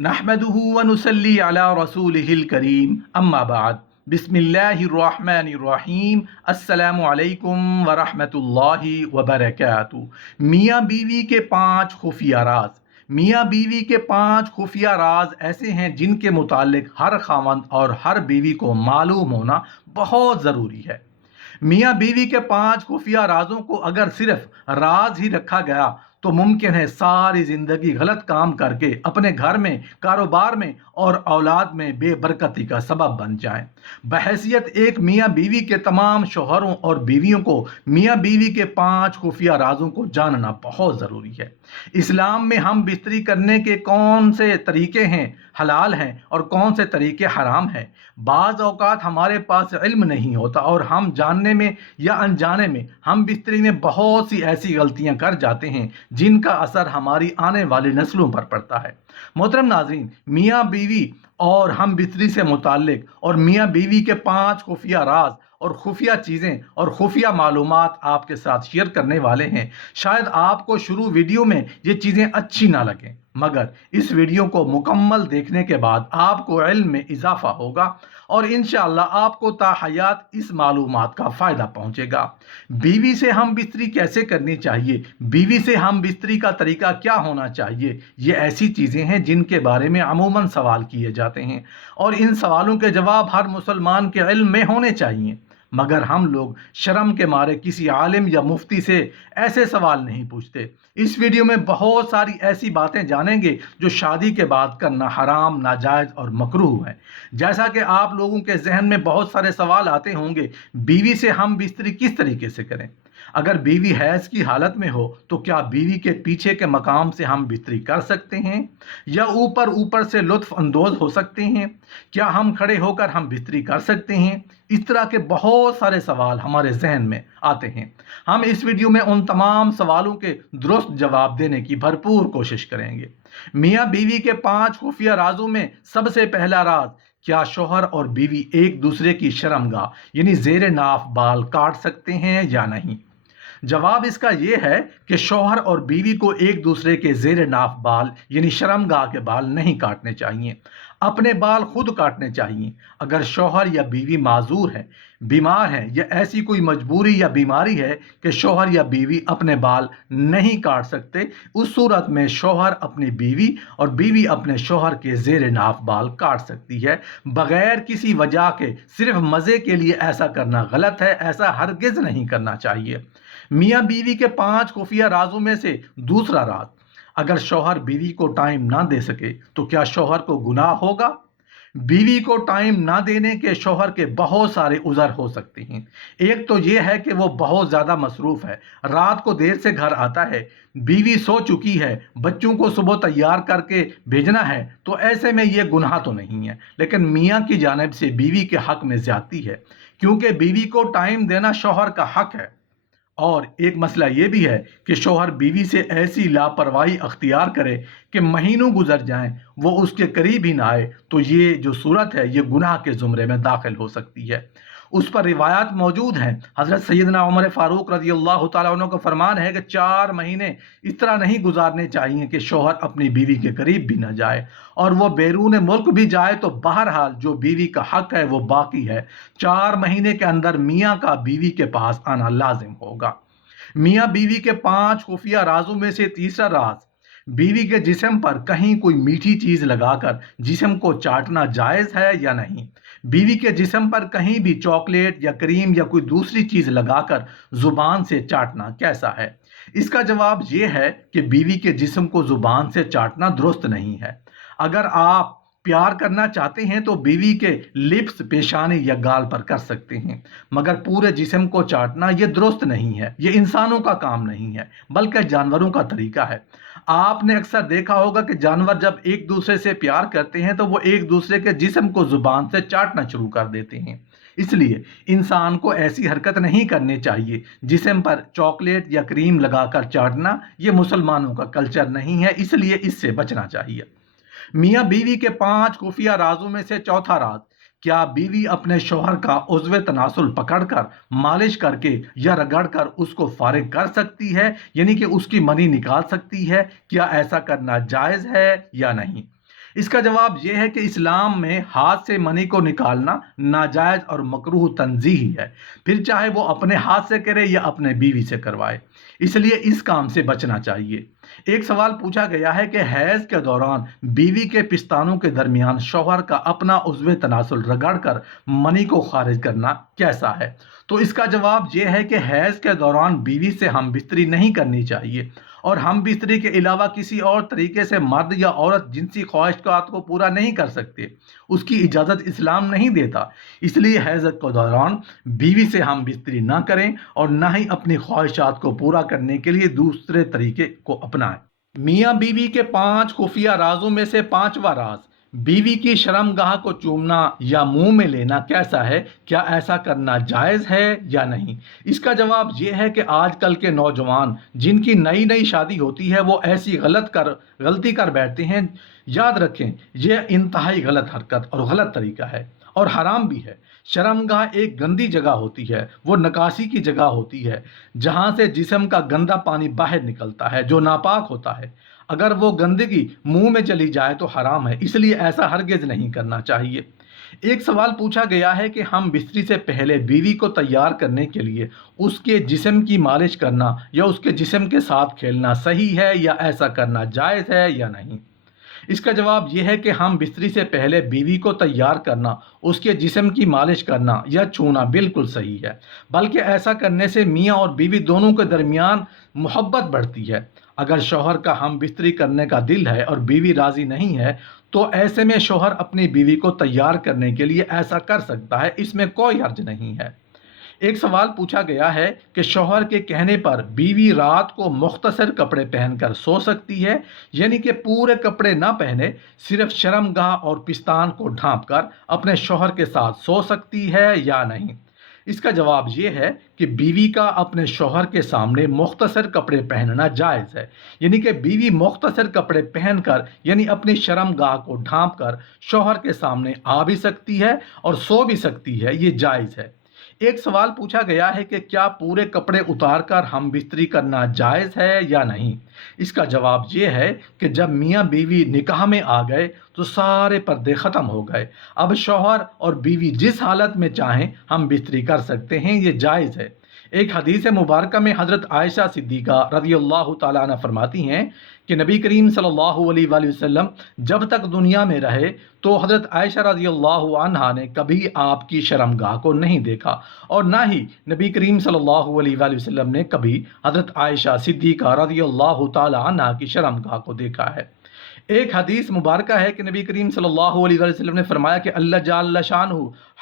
नहमदुहु व नुसल्ली अला रसूलिहिल करीम अम्मा बाद बिस्मिल्लाहिर्रहमानिर्रहीम अस्सलामु अलैकुम व रहमतुल्लाहि व बरकातुहू। मियाँ बीवी के 5 खुफिया राज। मियाँ बीवी के 5 खुफिया राज ऐसे हैं जिनके मुतालिक हर खावंद और हर बीवी को मालूम होना बहुत ज़रूरी है। मियाँ बीवी के 5 खुफिया राजों को अगर सिर्फ राज ही रखा गया तो मुमकिन है सारी ज़िंदगी गलत काम करके अपने घर में, कारोबार में और औलाद में बेबरकती का सबब बन जाएं। बहैसियत एक मियाँ बीवी के तमाम शोहरों और बीवियों को मियाँ बीवी के 5 खुफिया राजों को जानना बहुत ज़रूरी है। इस्लाम में हम बिस्तरी करने के कौन से तरीके हैं हलाल हैं और कौन से तरीके हराम हैं। बाज़ औक़ात हमारे पास इल्म नहीं होता और हम जानने में या अनजाने में हम बिस्तरी में बहुत सी ऐसी गलतियां कर जाते हैं जिनका असर हमारी आने वाली नस्लों पर पड़ता है। मोहतरम नाज़रीन, मियाँ बीवी और हम बिस्तरी से मुताल्लिक और मियाँ बीवी के 5 खुफिया राज और खुफिया चीज़ें और खुफिया मालूमात आपके साथ शेयर करने वाले हैं। शायद आपको शुरू वीडियो में ये चीज़ें अच्छी ना लगें, मगर इस वीडियो को मुकम्मल देखने के बाद आपको इल्म में इजाफा होगा और इंशाअल्लाह आपको ताहयात इस मालूमात का फ़ायदा पहुँचेगा। बीवी से हम बिस्तरी कैसे करनी चाहिए, बीवी से हम बिस्तरी का तरीका क्या होना चाहिए, ये ऐसी चीज़ें हैं जिनके बारे में अमूमन सवाल किए जाते हैं और इन सवालों के जवाब हर मुसलमान के इल्म में होने चाहिए। मगर हम लोग शर्म के मारे किसी आलिम या मुफ्ती से ऐसे सवाल नहीं पूछते। इस वीडियो में बहुत सारी ऐसी बातें जानेंगे जो शादी के बाद करना हराम, नाजायज़ और मकरूह है। जैसा कि आप लोगों के जहन में बहुत सारे सवाल आते होंगे, बीवी से हम बिस्तरी किस तरीके से करें। अगर बीवी हैज़ की हालत में हो तो क्या बीवी के पीछे के मकाम से हम बिस्तरी कर सकते हैं या ऊपर ऊपर से लुत्फ़ अंदोज़ हो सकते हैं। क्या हम खड़े होकर हम बिस्तरी कर सकते हैं। इस तरह के बहुत सारे सवाल हमारे जहन में आते हैं। हम इस वीडियो में उन तमाम सवालों के दुरुस्त जवाब देने की भरपूर कोशिश करेंगे। मियाँ बीवी के 5 खुफिया राजों में सबसे पहला राज, क्या शौहर और बीवी एक दूसरे की शर्मगाह यानी ज़ेर नाफ बाल काट सकते हैं या नहीं। जवाब इसका यह है कि शौहर और बीवी को एक दूसरे के ज़ेर नाफ बाल यानी शर्मगाह के बाल नहीं काटने चाहिए, अपने बाल खुद काटने चाहिए। अगर शौहर या बीवी माजूर है, बीमार है या ऐसी कोई मजबूरी या बीमारी है कि शौहर या बीवी अपने बाल नहीं काट सकते, उस सूरत में शौहर अपनी बीवी और बीवी अपने शौहर के ज़ेर नाफ बाल काट सकती है बग़ैर किसी वजह के। सिर्फ मज़े के लिए ऐसा करना गलत है, ऐसा हरगिज़ नहीं करना चाहिए। मियाँ बीवी के 5 खुफिया राजों में से दूसरा राज, अगर शौहर बीवी को टाइम ना दे सके तो क्या शौहर को गुनाह होगा। बीवी को टाइम ना देने के शौहर के बहुत सारे उज़र हो सकते हैं। एक तो ये है कि वो बहुत ज़्यादा मसरूफ़ है, रात को देर से घर आता है, बीवी सो चुकी है, बच्चों को सुबह तैयार करके भेजना है, तो ऐसे में ये गुनाह तो नहीं है, लेकिन मियाँ की जानिब से बीवी के हक़ में ज़्यादती है, क्योंकि बीवी को टाइम देना शौहर का हक़ है। और एक मसला ये भी है कि शौहर बीवी से ऐसी लापरवाही अख्तियार करे कि महीनों गुजर जाएं, वो उसके करीब ही ना आए, तो ये जो सूरत है ये गुनाह के ज़ुमरे में दाखिल हो सकती है। उस पर रिवायात मौजूद हैं। हज़रत सैयदना उमर फ़ारूक रज़ी अल्लाह तआला अन्हु का फरमान है कि 4 महीने इस तरह नहीं गुजारने चाहिए कि शौहर अपनी बीवी के करीब भी ना जाए, और वो बैरून मुल्क भी जाए तो बहरहाल जो बीवी का हक़ है वो बाकी है। 4 महीने के अंदर मियाँ का बीवी के पास आना लाजिम होगा। मियाँ बीवी के 5 खुफिया राजों में से तीसरा राज, बीवी के जिस्म पर कहीं कोई मीठी चीज़ लगाकर जिस्म को चाटना जायज़ है या नहीं। बीवी के जिस्म पर कहीं भी चॉकलेट या क्रीम या कोई दूसरी चीज़ लगाकर ज़ुबान से चाटना कैसा है। इसका जवाब ये है कि बीवी के जिस्म को ज़ुबान से चाटना दुरुस्त नहीं है। अगर आप प्यार करना चाहते हैं तो बीवी के लिप्स, पेशानी या गाल पर कर सकते हैं, मगर पूरे जिस्म को चाटना ये दुरुस्त नहीं है। ये इंसानों का काम नहीं है बल्कि जानवरों का तरीका है। आपने अक्सर देखा होगा कि जानवर जब एक दूसरे से प्यार करते हैं तो वो एक दूसरे के जिस्म को ज़ुबान से चाटना शुरू कर देते हैं। इसलिए इंसान को ऐसी हरकत नहीं करनी चाहिए। जिस्म पर चॉकलेट या क्रीम लगाकर चाटना ये मुसलमानों का कल्चर नहीं है, इसलिए इससे बचना चाहिए। मियाँ बीवी के 5 खुफिया राजों में से चौथा राज, क्या बीवी अपने शौहर का उज़्व तनासुल पकड़कर, मालिश करके या रगड़कर उसको फारिग कर सकती है, यानी कि उसकी मनी निकाल सकती है। क्या ऐसा करना जायज़ है या नहीं। اس کا جواب یہ ہے کہ اسلام میں ہاتھ سے منی کو نکالنا ناجائز اور مکروہ تنزیہی ہے، پھر چاہے وہ اپنے ہاتھ سے کرے یا اپنے بیوی سے کروائے، اس لیے اس کام سے بچنا چاہیے۔ ایک سوال پوچھا گیا ہے کہ حیض کے دوران بیوی کے پستانوں کے درمیان شوہر کا اپنا عضو تناسل رگڑ کر منی کو خارج کرنا کیسا ہے؟ تو اس کا جواب یہ ہے کہ حیض کے دوران بیوی سے ہم بستری نہیں کرنی چاہیے، اور ہم بستری کے علاوہ کسی اور طریقے سے مرد یا عورت جنسی خواہشات کو پورا نہیں کر سکتے، اس کی اجازت اسلام نہیں دیتا۔ اس لیے حیض کے دوران بیوی سے ہم بستری نہ کریں اور نہ ہی اپنی خواہشات کو پورا کرنے کے لیے دوسرے طریقے کو اپنائیں۔ میاں بیوی کے 5 خفیہ رازوں میں سے 5واں راز، بیوی کی شرمگاہ کو چومنا یا منہ میں لینا کیسا ہے؟ کیا ایسا کرنا جائز ہے یا نہیں؟ اس کا جواب یہ ہے کہ آج کل کے نوجوان جن کی نئی نئی شادی ہوتی ہے وہ ایسی غلطی کر بیٹھتے ہیں۔ یاد رکھیں، یہ انتہائی غلط حرکت اور غلط طریقہ ہے اور حرام بھی ہے۔ شرمگاہ ایک گندی جگہ ہوتی ہے، وہ نکاسی کی جگہ ہوتی ہے جہاں سے جسم کا گندا پانی باہر نکلتا ہے جو ناپاک ہوتا ہے۔ اگر وہ گندگی منہ میں چلی جائے تو حرام ہے، اس لیے ایسا ہرگز نہیں کرنا چاہیے۔ ایک سوال پوچھا گیا ہے کہ ہم بستری سے پہلے بیوی کو تیار کرنے کے لیے اس کے جسم کی مالش کرنا یا اس کے جسم کے ساتھ کھیلنا صحیح ہے یا ایسا کرنا جائز ہے یا نہیں؟ اس کا جواب یہ ہے کہ ہم بستری سے پہلے بیوی کو تیار کرنا، اس کے جسم کی مالش کرنا یا چھونا بالکل صحیح ہے، بلکہ ایسا کرنے سے میاں اور بیوی دونوں کے درمیان محبت بڑھتی ہے۔ اگر شوہر کا ہم بستری کرنے کا دل ہے اور بیوی راضی نہیں ہے تو ایسے میں شوہر اپنی بیوی کو تیار کرنے کے لیے ایسا کر سکتا ہے، اس میں کوئی حرج نہیں ہے۔ ایک سوال پوچھا گیا ہے کہ شوہر کے کہنے پر بیوی رات کو مختصر کپڑے پہن کر سو سکتی ہے، یعنی کہ پورے کپڑے نہ پہنے صرف شرمگاہ اور پستان کو ڈھانپ کر اپنے شوہر کے ساتھ سو سکتی ہے یا نہیں؟ اس کا جواب یہ ہے کہ بیوی کا اپنے شوہر کے سامنے مختصر کپڑے پہننا جائز ہے، یعنی کہ بیوی مختصر کپڑے پہن کر یعنی اپنی شرمگاہ کو ڈھانپ کر شوہر کے سامنے آ بھی سکتی ہے اور سو بھی سکتی ہے، یہ جائز ہے۔ ایک سوال پوچھا گیا ہے کہ کیا پورے کپڑے اتار کر ہم بستری کرنا جائز ہے یا نہیں؟ اس کا جواب یہ ہے کہ جب میاں بیوی نکاح میں آ گئے تو سارے پردے ختم ہو گئے، اب شوہر اور بیوی جس حالت میں چاہیں ہم بستری کر سکتے ہیں، یہ جائز ہے۔ ایک حدیث مبارکہ میں حضرت عائشہ صدیقہ رضی اللہ تعالیٰ عنہ فرماتی ہیں کہ نبی کریم صلی اللہ علیہ وآلہ وسلم جب تک دنیا میں رہے تو حضرت عائشہ رضی اللہ عنہا نے کبھی آپ کی شرمگاہ کو نہیں دیکھا، اور نہ ہی نبی کریم صلی اللہ علیہ وآلہ وسلم نے کبھی حضرت عائشہ صدیقہ رضی اللہ تعالیٰ عنہا کی شرمگاہ کو دیکھا ہے۔ ایک حدیث مبارکہ ہے کہ نبی کریم صلی اللہ علیہ وآلہ وسلم نے فرمایا کہ اللہ جل شانہ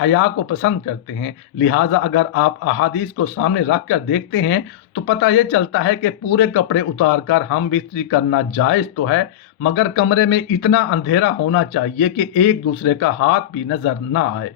حیا کو پسند کرتے ہیں، لہٰذا اگر آپ احادیث کو سامنے رکھ کر دیکھتے ہیں تو پتہ یہ چلتا ہے کہ پورے کپڑے اتار کر ہم بستری کرنا جائز تو ہے، مگر کمرے میں اتنا اندھیرا ہونا چاہیے کہ ایک دوسرے کا ہاتھ بھی نظر نہ آئے۔